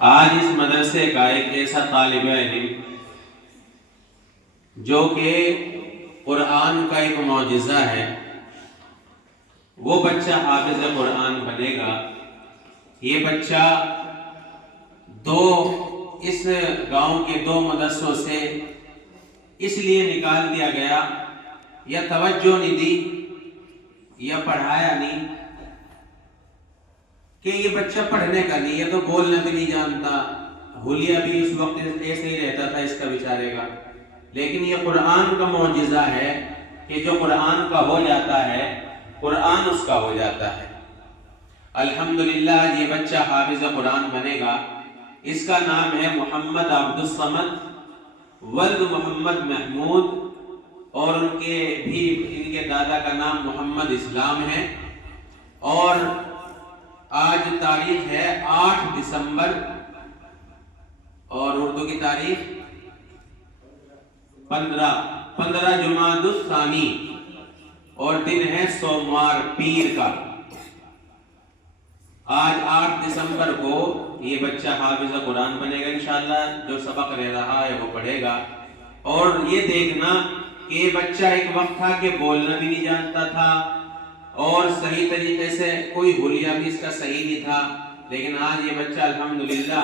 آج اس مدرسے کا ایک ایسا طالب علم جو کہ قرآن کا ایک معجزہ ہے، وہ بچہ حافظ قرآن بنے گا۔ یہ بچہ اس گاؤں کے 2 مدرسوں سے اس لیے نکال دیا گیا، یا توجہ نہیں دی یا پڑھایا نہیں، کہ یہ بچہ پڑھنے کا نہیں، یہ تو بولنا بھی نہیں جانتا، حلیہ بھی اس وقت ایسے ہی رہتا تھا اس کا بیچارے کا۔ لیکن یہ قرآن کا معجزہ ہے کہ جو قرآن کا ہو جاتا ہے، قرآن اس کا ہو جاتا ہے۔ الحمدللہ یہ بچہ حافظ قرآن بنے گا۔ اس کا نام ہے محمد عبد الصمد ولد محمد محمود، اور ان کے دادا کا نام محمد اسلام ہے، اور آج تاریخ ہے 8 دسمبر، اور اردو کی تاریخ 15 جمادی الثانی، اور دن ہے سوموار پیر کا۔ آج 8 دسمبر کو یہ بچہ حافظ قرآن بنے گا انشاءاللہ۔ جو سبق رہ رہا ہے وہ پڑھے گا۔ اور یہ دیکھنا کہ یہ بچہ ایک وقت تھا کہ بولنا بھی نہیں جانتا تھا، اور صحیح طریقے سے کوئی حلیہ بھی اس کا صحیح نہیں تھا، لیکن آج یہ بچہ الحمدللہ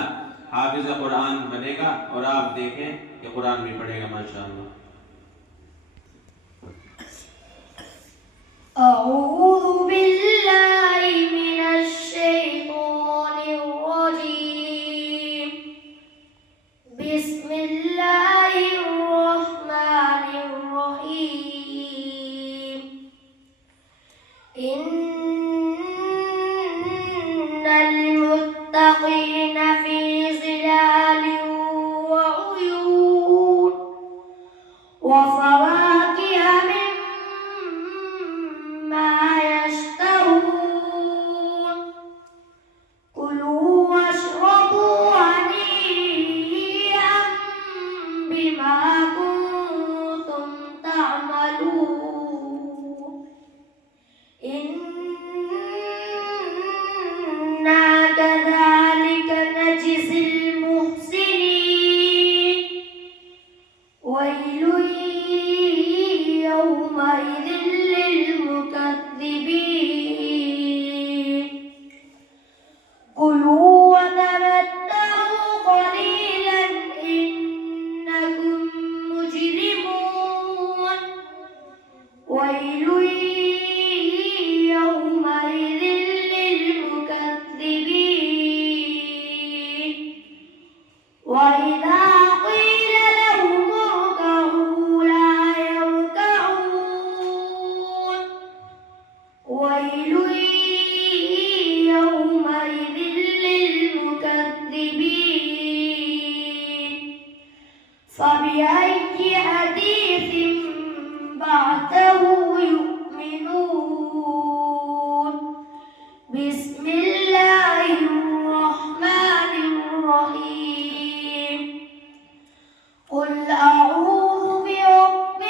حافظ قرآن بنے گا، اور آپ دیکھیں کہ قرآن بھی پڑھے گا ماشاءاللہ۔ اعوذ باللہ من الشیطان الرجیم، بسم اللہ الرحمن الرحیم، ان المتقین فی ظلال وعیون وفواکہ مما یشتہون، کلوا واشربوا ہنیئا بما کنتم تعملون، انا کذالک نجزی المحسنین، ویل یومئذ للمکذبین، کلوا وتمتعوا قلیلا انکم مجرمون، ویل یومئذ للمکذبین، وَإِذَا قِيلَ لَهُمُ ارْكَعُوا لَا يَرْكَعُونَ، وَيْلٌ يَوْمَئِذٍ لِّلْمُكَذِّبِينَ، فَبِأَيِّ حَدِيثٍ بَعْدَهُ يُؤْمِنُونَ، بسم اللہ الرحمن الرحیم، قل اعوذ برب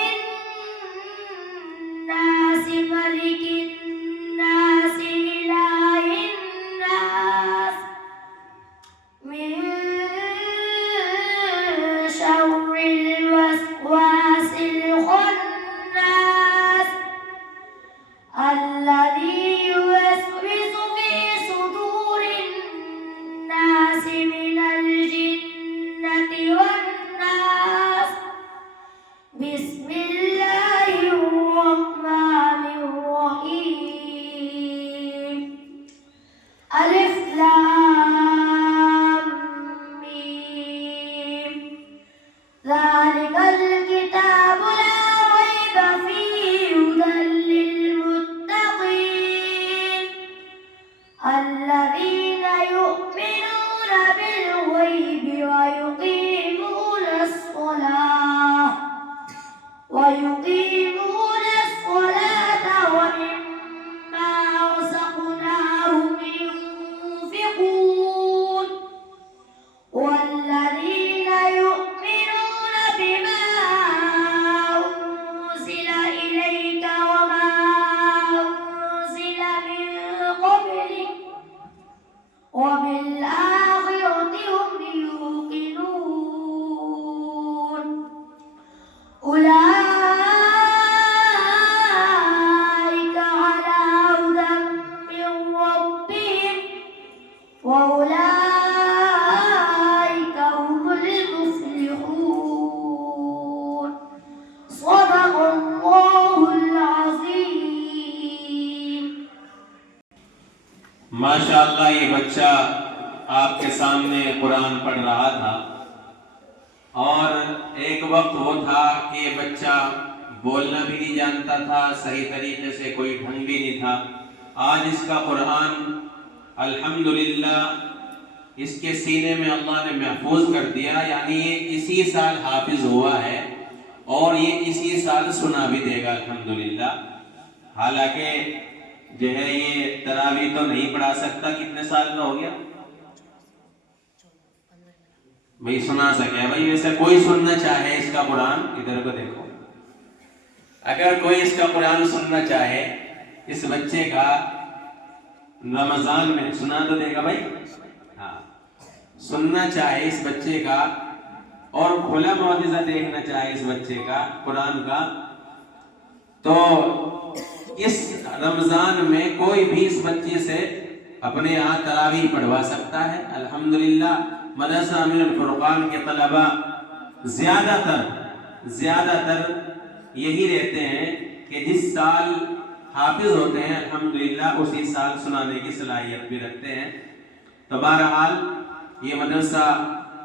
الناس ملک الناس الہ الناس من شر الوسواس الخناس الذي يوسوس في صدور الناس من الجنة والناس، بسم اللہ الرحمن الرحیم، الف لام سامنے قرآن پڑھ رہا تھا، اور ایک وقت وہ تھا کہ بچہ بولنا بھی نہیں جانتا تھا صحیح طریقے سے، کوئی ڈھنگ بھی نہیں تھا۔ آج اس کا قرآن الحمدللہ اس کے سینے میں اللہ نے محفوظ کر دیا، یعنی یہ اسی سال حافظ ہوا ہے اور یہ اسی سال سنا بھی دے گا الحمدللہ۔ حالانکہ جو ہے یہ تراویح تو نہیں پڑھا سکتا، کتنے سال کا ہو گیا بھائی؟ سنا سکے بھائی؟ ویسے کوئی سننا چاہے اس کا قرآن، ادھر کو دیکھو، اگر کوئی اس کا قرآن سننا چاہے اس بچے کا رمضان میں، سنا تو دے گا بھائی؟ ہاں، سننا چاہے اس بچے کا اور کھلا معجزہ دیکھنا چاہے اس بچے کا قرآن کا، تو اس رمضان میں کوئی بھی اس بچے سے اپنے یہاں تراویح پڑھوا سکتا ہے الحمدللہ۔ مدرسہ امین الفرقان کے طلبہ زیادہ تر یہی رہتے ہیں کہ جس سال حافظ ہوتے ہیں الحمدللہ اسی سال سنانے کی صلاحیت بھی رکھتے ہیں۔ تو بہرحال یہ مدرسہ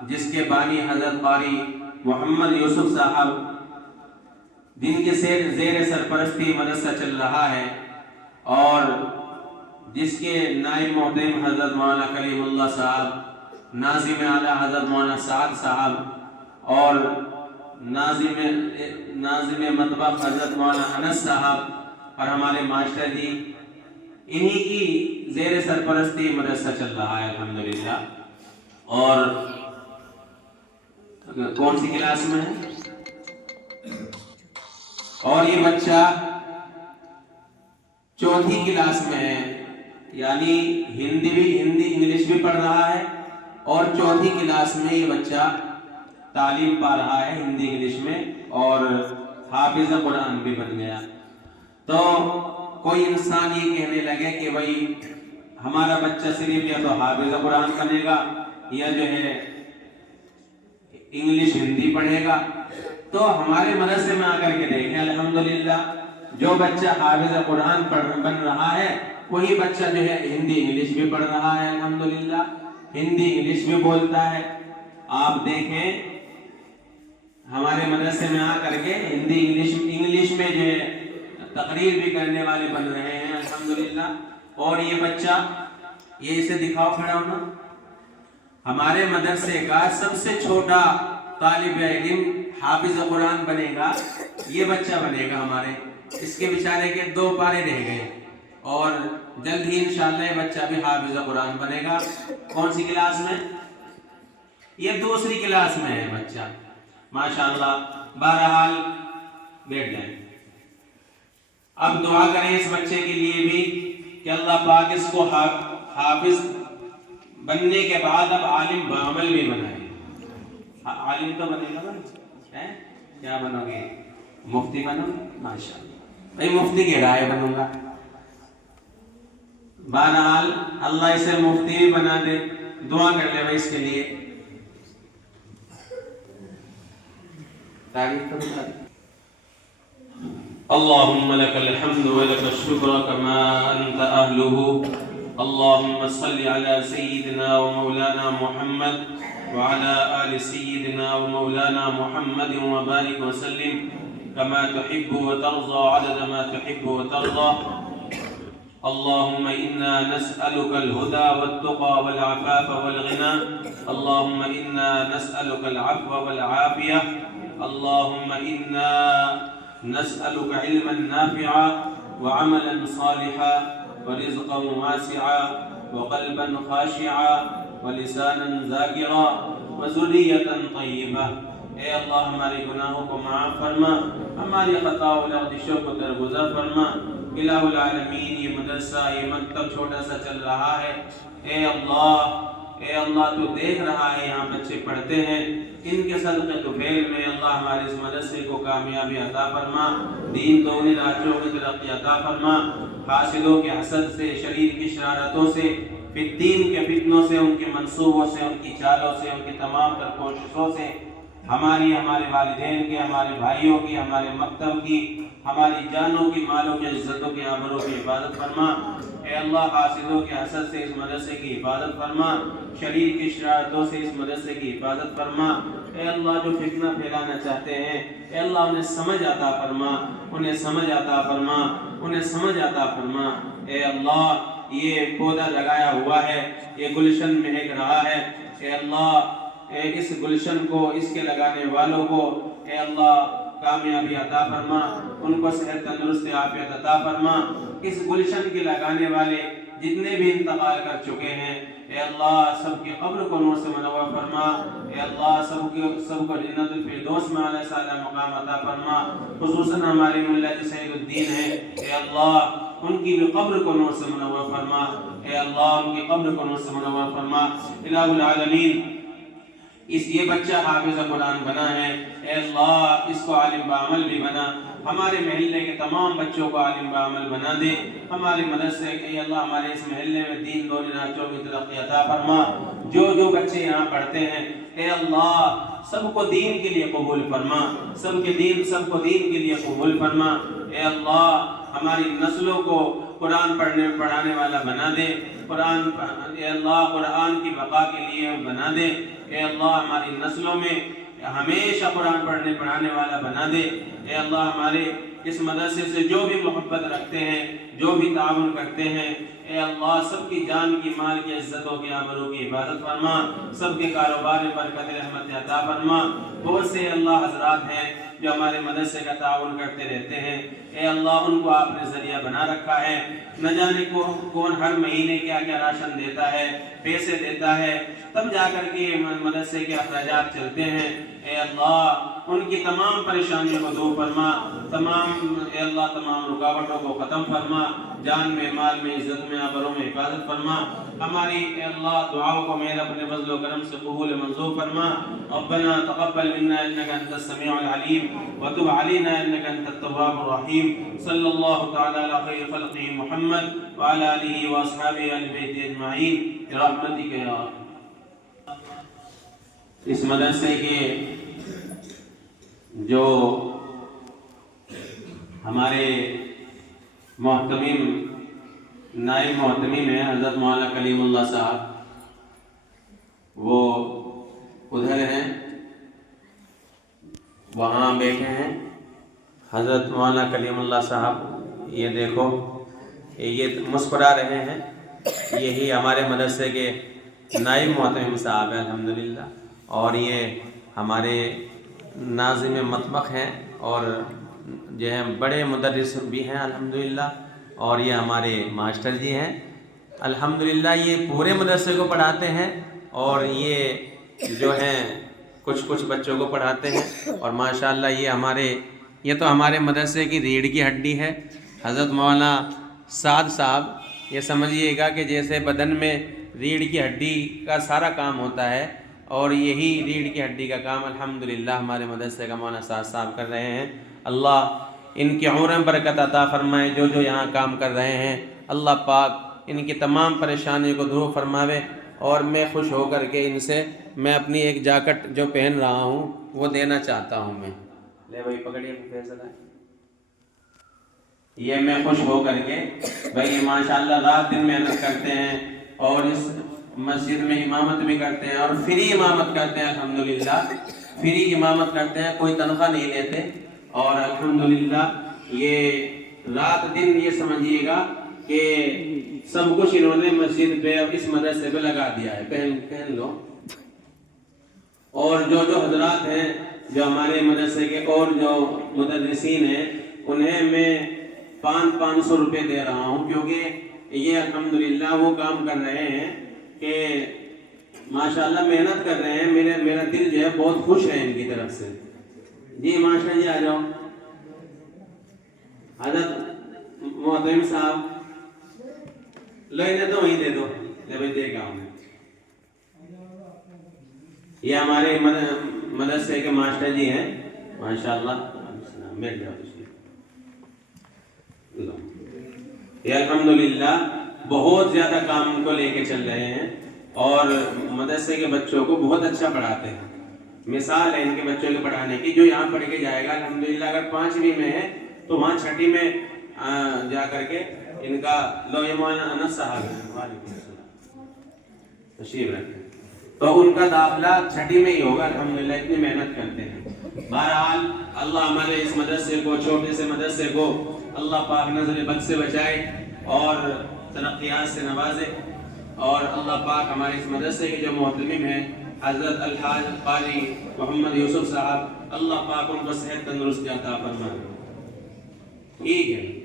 جس کے بانی حضرت قاری محمد یوسف صاحب، جن کے زیر سرپرستی مدرسہ چل رہا ہے، اور جس کے نائب محترم حضرت مولانا کلیم اللہ صاحب، ناظم اعلیٰ حضرت مولانا سعد صاحب، اور ناظم مطبخ حضرت مولانا انس صاحب، اور ہمارے ماسٹر جی، انہی کی زیر سرپرستی مدرسہ چل رہا ہے الحمدللہ۔ اور کون سی کلاس میں ہے؟ اور یہ بچہ چوتھی کلاس میں ہے، یعنی ہندی انگلش بھی پڑھ رہا ہے، اور چوتھی کلاس میں یہ بچہ تعلیم پا رہا ہے ہندی انگلش میں، اور حافظ قرآن بھی بن گیا۔ تو کوئی انسان یہ کہنے لگے کہ بھائی ہمارا بچہ صرف یا تو حافظ قرآن بنے گا یا جو ہے انگلش ہندی پڑھے گا، تو ہمارے مدرسے میں آ کر کے دیکھیں الحمدللہ جو بچہ حافظ قرآن بن رہا ہے وہی بچہ جو ہے ہندی انگلش بھی پڑھ رہا ہے الحمدللہ، ہندی انگلش بھی بولتا ہے۔ آپ دیکھیں ہمارے مدرسے میں آ کر کے ہندی انگلش میں جو ہے تقریر بھی کرنے والے بن رہے ہیں الحمدللہ۔ اور یہ بچہ، یہ اسے دکھاؤ کھڑا ہونا، ہمارے مدرسے کا سب سے چھوٹا طالب علم حافظ قرآن بنے گا، یہ بچہ بنے گا ہمارے۔ اس کے بیچارے کے 2 پارے رہ گئے، اور جلد ہی انشاءاللہ یہ بچہ بھی حافظ قرآن بنے گا۔ کون سی کلاس میں؟ یہ دوسری کلاس میں ہے بچہ، ماشاءاللہ۔ بہرحال بیٹھ جائیں، اب دعا کریں اس بچے کے لیے بھی کہ اللہ پاک اس کو حافظ بننے کے بعد اب عالم بعمل بھی بنائے۔ عالم تو بنے گا نا، کیا بنو گے؟ مفتی بنو گے؟ ماشاءاللہ بھائی، مفتی کی رائے بنوں گا۔ بہرحال اللہ اسے مفتی بھی بنا دے، دعا کر لے بھائی اس کے لیے۔ اللهم لك الحمد ولك الشكر كما أنت أهله، اللهم صل على سيدنا ومولانا محمد وعلى آل سيدنا ومولانا محمد وبارك وسلم كما تحب وترضى عدد ما تحب وترضى. اللهم إنا نسألك الهدى والتقى والعفاف والغنى. اللهم إنا نسألك العفو والعافية. اللهم إنا نسألك علما نافعا وعملا صالحا ورزقا واسعا وقلبا خاشعا ولسانا ذاكرا وذرية طيبة. اے اللہ ہمارے گناہوں کو معاف فرما، ہماری خطا و لغزشوں کو درگزر فرما۔ الہ العالمین، یہ مدرسہ، یہ مکتب چھوٹا سا چل رہا ہے، اے اللہ تو دیکھ رہا ہے یہاں بچے پڑھتے ہیں، ان کے صدقے تو فیل میں اللہ ہمارے اس مدرسے کو کامیابی عطا فرما، دین دونی راجوں کی ترقی عطا فرما، حاسدوں کے حسد سے، شریر کی شرارتوں سے، فتین کے فتنوں سے، ان کے منصوبوں سے، ان کی چالوں سے، ان کی تمام تر کوششوں سے ہماری، ہمارے والدین کی، ہمارے بھائیوں کی، ہمارے مکتب کی، ہماری جانوں کی، مالوں کی، عزتوں کی، آبروں کی حفاظت فرما۔ اے اللہ حاسدوں کے حسد سے اس مدرسے کی حفاظت فرما، شریر کی شرارتوں سے اس مدرسے کی حفاظت فرما۔ اے اللہ جو فتنہ پھیلانا چاہتے ہیں اے اللہ انہیں سمجھ عطا فرما، انہیں سمجھ عطا فرما، انہیں سمجھ عطا فرما۔ اے اللہ یہ پودا لگایا ہوا ہے، یہ گلشن مہک رہا ہے، اے اللہ اس گلشن کو، اس کے لگانے والوں کو اے اللہ کامیابی عطا فرما، ان کو صحت تندرستی عافیت عطا فرما۔ اس گلشن کے لگانے والے جتنے بھی انتقال کر چکے ہیں اے اللہ سب کی قبر کو نور سے منور فرما، اے اللہ سب کو جنت الفردوس میں اعلیٰ سے مقام عطا فرما۔ خصوصاً ہمارے مولا جی سعید الدین ہیں اے اللہ ان کی بھی قبر کو نور سے منور فرما، اے اللہ ان کی قبر کو نور سے منور فرما۔ الہ العالمین یہ بچہ حافظ قرآن بنا ہے اے اللہ اس کو عالم بعمل بھی بنا، ہمارے محلے کے تمام بچوں کو عالم بعمل بنا دے، ہمارے مدرسے اے اللہ ہمارے اس محلے میں دین دونوں ناچوں کی ترقی عطا فرما۔ جو بچے یہاں پڑھتے ہیں اے اللہ سب کو دین کے لیے قبول فرما، سب کو دین کے لیے قبول فرما۔ اے اللہ ہماری نسلوں کو قرآن پڑھانے والا بنا دے، اے اللہ قرآن کی بقا کے لیے بنا دے، اے اللہ ہماری نسلوں میں ہمیشہ قرآن پڑھانے والا بنا دے۔ اے اللہ ہمارے اس مدرسے سے جو بھی محبت رکھتے ہیں، جو بھی تعاون کرتے ہیں اے اللہ سب کی جان کی، مال کی، عزتوں کی، آبرو کی حفاظت فرما، سب کے کاروبار میں برکت رحمت عطا فرما۔ بہت سے اللہ حضرات ہیں جو ہمارے مدرسے کا تعاون کرتے رہتے ہیں اے اللہ ان کو آپ نے ذریعہ بنا رکھا ہے، نہ جانے کون ہر مہینے کیا کیا راشن دیتا ہے، پیسے دیتا ہے، تب جا کر کے مدرسے کے اخراجات چلتے ہیں۔ اے اللہ ان کی تمام پریشانیوں کو دور فرما، اے اللہ تمام رکاوٹوں کو ختم فرما، جان میں، مال میں، عزت میں، آبروں میں حفاظت فرما۔ ہماری اے اللہ دعاؤں کو میرے اپنے فضل و کرم سے قبول منظور فرما۔ ربنا تقبل منا انك انت السميع العليم وتب علينا انك انت التواب الرحيم۔ صلی اللہ تعالی علی خیر خلقہ محمد وعلى آلہ واصحابہ اہل بیت اجمعین برحمتک یا ارحم۔ اس مدرسے کے جو ہمارے محتمم نائب محتمم ہیں حضرت مولانا کلیم اللہ صاحب، وہ ادھر ہیں، وہاں بیٹھے ہیں حضرت مولانا کلیم اللہ صاحب، یہ دیکھو یہ مسکرا رہے ہیں، یہی ہمارے مدرسے کے نائب محتمم صاحب ہیں الحمدللہ، اور یہ ہمارے ناظم مطبخ ہیں اور جو ہے بڑے مدرس بھی ہیں الحمدللہ، اور یہ ہمارے ماسٹر جی ہیں الحمدللہ، یہ پورے مدرسے کو پڑھاتے ہیں اور یہ جو ہیں کچھ بچوں کو پڑھاتے ہیں، اور ماشاءاللہ یہ تو ہمارے مدرسے کی ریڑھ کی ہڈی ہے۔ حضرت مولانا سعد صاحب یہ سمجھیے گا کہ جیسے بدن میں ریڑھ کی ہڈی کا سارا کام ہوتا ہے، اور یہی ریڑھ کی ہڈی کا کام الحمدللہ ہمارے مدرسے کا مولانا سعد صاحب کر رہے ہیں۔ اللہ ان کی عمر میں برکت عطا فرمائے، جو یہاں کام کر رہے ہیں اللہ پاک ان کی تمام پریشانیوں کو دور فرماوے، اور میں خوش ہو کر کے ان سے میں اپنی ایک جاکٹ جو پہن رہا ہوں وہ دینا چاہتا ہوں۔ میں لے بھائی پکڑیے فیصلہ، یہ میں خوش ہو کر کے بھائی ماشاءاللہ رات دن محنت کرتے ہیں اور اس مسجد میں امامت بھی کرتے ہیں، اور فری امامت کرتے ہیں الحمدللہ، فری امامت کرتے ہیں، کوئی تنخواہ نہیں لیتے، اور الحمدللہ یہ رات دن یہ سمجھیے گا کہ سب کچھ انہوں نے مسجد پہ اور اس مدرسے پہ لگا دیا ہے، پہن لو۔ اور جو حضرات ہیں جو ہمارے مدرسے کے اور جو مدرسین ہیں انہیں میں 500 روپے دے رہا ہوں، کیونکہ یہ الحمدللہ وہ کام کر رہے ہیں کہ ماشاءاللہ محنت کر رہے ہیں، میرا دل جو ہے بہت خوش ہے ان کی طرف سے۔ جی ماشاء جی آ جاؤ، حضرت محترم صاحب لو انہیں تو وہیں دے دو، دے گا ہوں۔ یہ ہمارے مدرسے کے ماسٹر جی ہیں ماشاءاللہ، یہ الحمدللہ بہت زیادہ کام کو لے کے چل رہے ہیں، اور مدرسے کے بچوں کو بہت اچھا پڑھاتے ہیں۔ مثال ہے ان کے بچوں کے پڑھانے کی، جو یہاں پڑھ کے جائے گا الحمدللہ اگر 5ویں میں ہے تو وہاں 6ٹھی میں جا کر کے ان کا لو یہ مولانا انس صاحب ہیں، وعلیکم السلام، تشریف رکھیں، تو ان کا داخلہ چھٹی میں ہی ہوگا الحمدللہ، اتنی محنت کرتے ہیں۔ بہرحال اللہ ہمارے اس مدرسے کو، چھوٹے سے مدرسے کو اللہ پاک نظر بد سے بچائے اور ترقیات سے نوازے، اور اللہ پاک ہمارے اس مدرسے کے جو محتمم ہیں حضرت الحاج قاری محمد یوسف صاحب، اللہ پاک ان کو صحت تندرستی عطا فرمائے۔ ٹھیک ہے۔